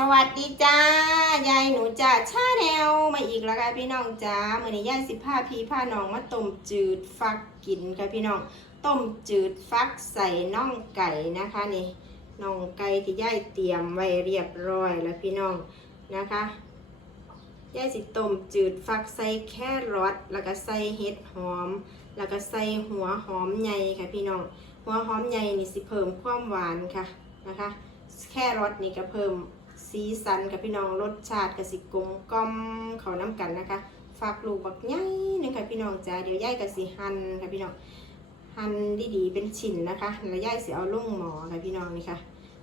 สวัสดีจ้ายายหนูจ้าชาแนวมาอีกแล้วค่ะพี่น้องจ้ามื่อนี้ยายสิผ้าพีผ้าน้องมาต้มจืดฟักกินค่ะพี่น้องต้มจืดฟักใส่น่องไก่นะคะนี่น่องไก่ที่ยายเตรียมไว้เรียบร้อยแล้วพี่น้องนะคะยายสิต้มจืดฟักใส่แครอทแล้วก็ใส่เห็ดหอม แล้วก็ใส่หัวหอมใหญ่ค่ะพี่น้องหัวหอมใหญ่นี่สิเพิ่มความหวานค่ะนะคะ แครอทนี่ก็เพิ่ม สีสันกับพี่น้องรสชาติกับสิกลมกล่อมเขาน้ำกันนะคะฝากลูกบักใหญ่นึงค่ะพี่น้องจ้าเดี๋ยวย่ายกับสิหั่นค่ะพี่น้องหั่นดีๆเป็นชิ้นนะคะแล้วย่ายสิเอาลุ่งหมอค่ะพี่น้องนี่ค่ะ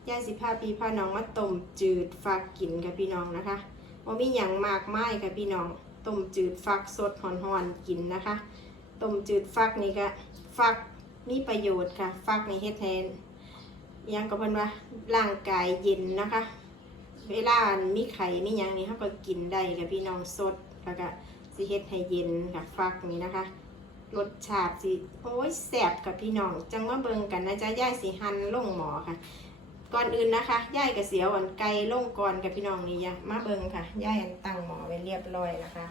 ย่ายสิพาพี่พาน้องมาต้มจืดฝากกินค่ะพี่น้องนะคะว่ามีอย่างมากไมายค่ะพี่น้องต้มจืดฟักสดหอนๆกินนะคะต้มจืดฟักนี่ก็ฟักมีประโยชน์ค่ะ ฟักในเฮ็ดแทนยังก็เพิ่นว่าร่างกายเย็นนะคะ เวลามีไข่มียังนี่เขาก็กินได้กับพี่น้องสดแล้วก็สิเฮ็ดให้เย็นค่ะฟักนี่นะคะ รสชาติสิโอ้ยแซ่บกับพี่น้อง จังมาเบิงกันนะจ๊ะย่ายสิหันลงหมอค่ะ ก่อนอื่นนะคะย่ายก็เสียวอันไก่ลงก่อนกับพี่น้องนี่ยะมาเบิงค่ะย่ายอันตั้งหมอไว้เรียบร้อยนะคะ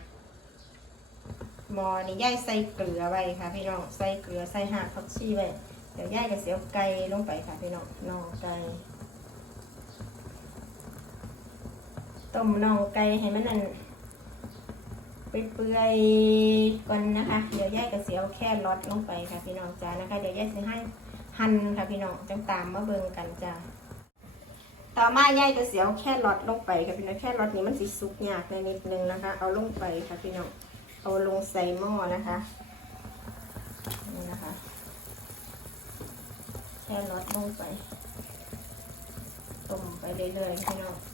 หมอนี่ย่ายใส่เกลือไว้ค่ะ พี่น้องใส่เกลือใส่หากผักชีไว้เดี๋ยวย่ายก็เสียวไก่ลงไปค่ะพี่น้องน่องไก่ ต้มน่องไก่ให้มันนั่นเปื่อยๆก่อนนะคะ เดี๋ยวย่ายก็เสียวแค่รอดลงไปค่ะพี่น้องจ้านะคะ เดี๋ยวย่ายจะให้หั่นค่ะพี่น้องจังตามมาเบิ่งกันจ้าต่อมาย่ายก็เสียวแค่รอดลงไปค่ะพี่น้องแค่รอดนี้มันสิสุกยากนิดนึงนะคะ เอาลงไปค่ะพี่น้องเอาลงใส่หม้อนะคะนี่นะคะ แค่รอดลงไปต้มไปเรื่อยๆพี่น้อง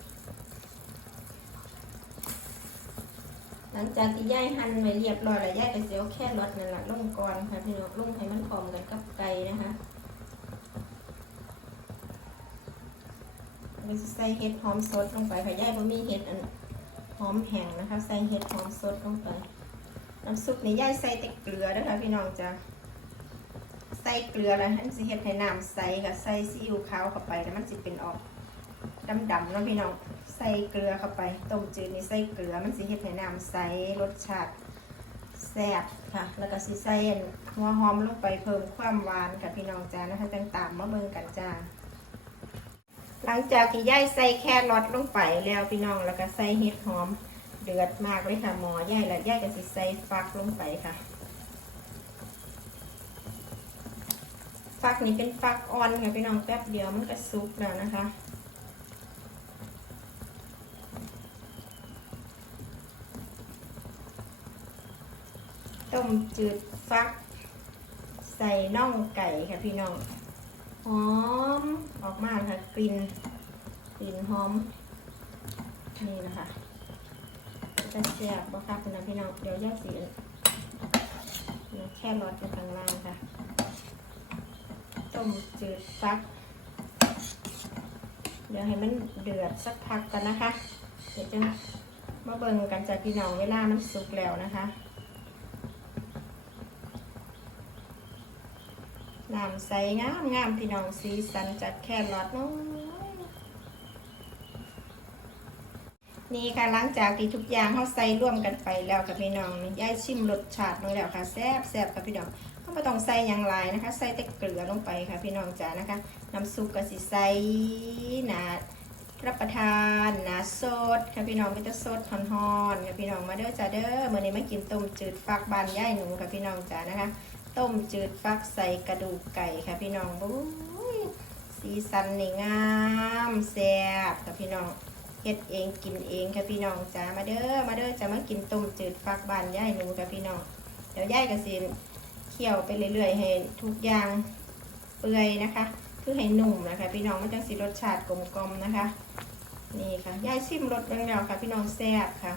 หลังจากที่ย่ายหั่นไว้เรียบร้อยแล้วย่ายก็เสียวแค่รอดนั่นแหละลงก่อนค่ะพี่น้องลงให้มันพร้อมกันกับไก่นะคะเราจะใส่เห็ดหอมสดลงไปค่ะย่ายบ่มีเห็ดอันหอมแห้งนะคะ ใส่เห็ดหอมสดลงไปน้ำซุปนี่ย่ายใส่แต่เกลือนะคะพี่น้องจ้ะใส่เกลือแล้วมันสิเฮ็ดให้น้ำใสกับใส่ซีอิ๊วขาวเข้าไปแล้วมันสิเป็นออกดำๆเนาะพี่น้อง ใส่เกลือเข้าไปต้มจืดนี่ใส่เกลือมันสิเฮ็ดให้น้ำใสรสชาติแซ่บค่ะ แล้วก็สิใส่หัวหอมลงไปเพิ่มความหวานค่ะพี่น้องจ้านะคะต่างๆมาเบิ่งกันจ้าหลังจากที่ย่ายใส่แครอทลงไปแล้วพี่น้องแล้วก็ใส่เห็ดหอมเดือดมากเลยค่ะหมอย่ายแล้วย่ายก็สิใส่ฟักลงไปค่ะ ฟักนี่เป็นฟักอ่อนค่ะพี่น้องแป๊บเดียวมันก็สุกแล้วนะคะ ต้มจืดฟัก ใส่น่องไก่ค่ะพี่น้องหอมออกมาค่ะกลิ่นกลิ่นหอม นี่นะคะจะแซ่บบ่ค่ะคุณพี่น้องเดี๋ยวแยกสีแค่รอดอยู่างล่างค่ะ ต้มจืดฟัก เดี๋ยวให้มันเดือดสักพักกันนะคะ เดี๋ยวจะมาเบิ่งกันจากพี่น้องเวลามันสุกแล้วนะคะ น้ำใสงามงามพี่น้องสีสันจากแค่รอดน้อยนี่ค่ะหลังจากที่ทุกอย่างเขาใส่ร่วมกันไปแล้วกับพี่น้องย่ายชิมรสชาติลงแล้วค่ะแซ่บแซ่บกับพี่น้องก็ไม่ต้องใส่ยังหลายนะคะ ใส่แต่เกลือลงไปค่ะ พี่น้องจ๋านะคะ น้ำซุปก็สิใสหนารับประทานหนาสดค่ะพี่น้องก็จะสดหอนๆค่ะพี่น้องมาเด้อจ้าเด้อมื่อนี้มากินต้มจืดฟักบานย่ายหนูค่ะพี่น้องจ๋านะคะ ต้มจืดฟักใส่กระดูกไก่ค่ะพี่น้องบุ้ยสีสันนี่งามแซ่บค่ะพี่น้องเฮ็ดเองกินเองค่ะพี่น้องจ๋ามาเด้อมาเด้อจะมากินต้มจืดฟักบานย่ายหนูค่ะพี่น้องเดี๋ยวย่ายกระสินเคี่ยวไปเรื่อยๆให้ทุกอย่างเปื่อยนะคะคือให้หนุ่มนะคะ พี่น้องมันจังสิรสชาติกลมๆนะคะ นี่ค่ะย่ายชิมรสเรื่องแล้วค่ะ พี่น้องแซ่บค่ะ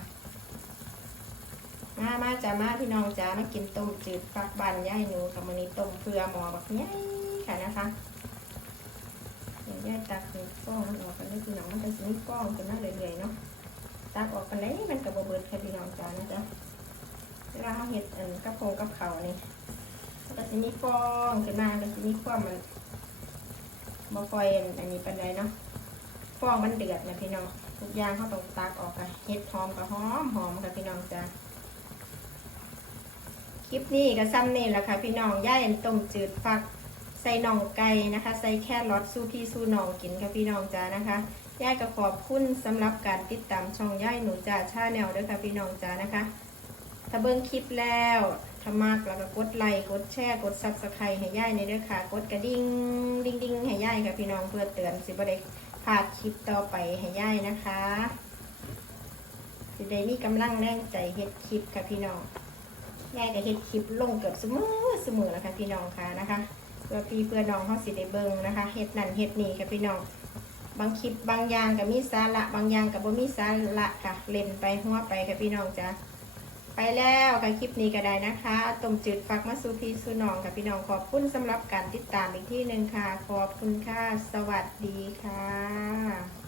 มามาจ้ามาพี่น้องจ้ามากินต้มจืดฟักบานย่ายหนูค่ะมันนี้ต้มเพื่อหมอแบบนี้ค่ะนะคะเดี๋ยวย่ายตักเป็นก้องมันออกกันเลยพี่น้องมันจะมีก้องกันมาเรื่อยๆเนาะตักออกกันเลยมันกับบเบิดค่ะพี่น้องจ้านะจ๊ะเวลาเขาเห็ดอันกับโพงกับเขานี่ก็จะมีฟองขึ้นมาก็จะมีความมันมาปล่อยอันนี้ปันไดเนาะฟองมันเดือดนะพี่น้องทุกอย่างเขาต้องตักออกค่ะเห็ดหอมกับหอมหอมค่ะพี่น้องจ้า ลิปนี้ก็ซ้ำนี่แหละค่ะ พี่น้องย่ายต้มจืดฟักใส่น่องไก่นะคะ ใส่แค่รอทสู้พี่สู้น้องกินค่ะพี่น้องจ้านะคะย่าก็ขอบคุณสำหรับการติดตามช่องย่าหนูจ้าชาแนลด้วยค่ะพี่น้องจ้านะคะ ถ้าเบิ่งคลิปแล้วถ้ามากแล้วก็กดไลค์กดแชร์กดซับสไครต์ให้ย่ายในด้อค่ะ กดกระดิ่งดิ่งดิ่งให้ย่ายค่ะพี่น้องเพื่อเตือนสิบ่ได้พลาดคลิปต่อไปให้ย่ายนะคะสิได้มีกำลังแรงใจเฮ็ดคลิปค่ะพี่น้อง ยายก็เฮ็ดคลิปลงเกือบเสมอเสมอแล้วค่ะพี่น้องค่ะนะคะเพื่อพี่เพื่อน้องเขาสิได้เบิ่งนะคะเฮ็ดนั่นเฮ็ดนี่ค่ะพี่น้องบางคลิปบางอย่างก็มีสาระบางอย่างก็บ่มีสาระค่ะเล่นไปหัวไปค่ะพี่น้องจ้ะไปแล้วค่ะคลิปนี้ก็ได้นะคะต้มจืดฟักมาสูพีสูน้องค่ะพี่น้องขอบคุณสำหรับการติดตามอีกที่หนึ่งค่ะ ขอบคุณค่ะ สวัสดีค่ะ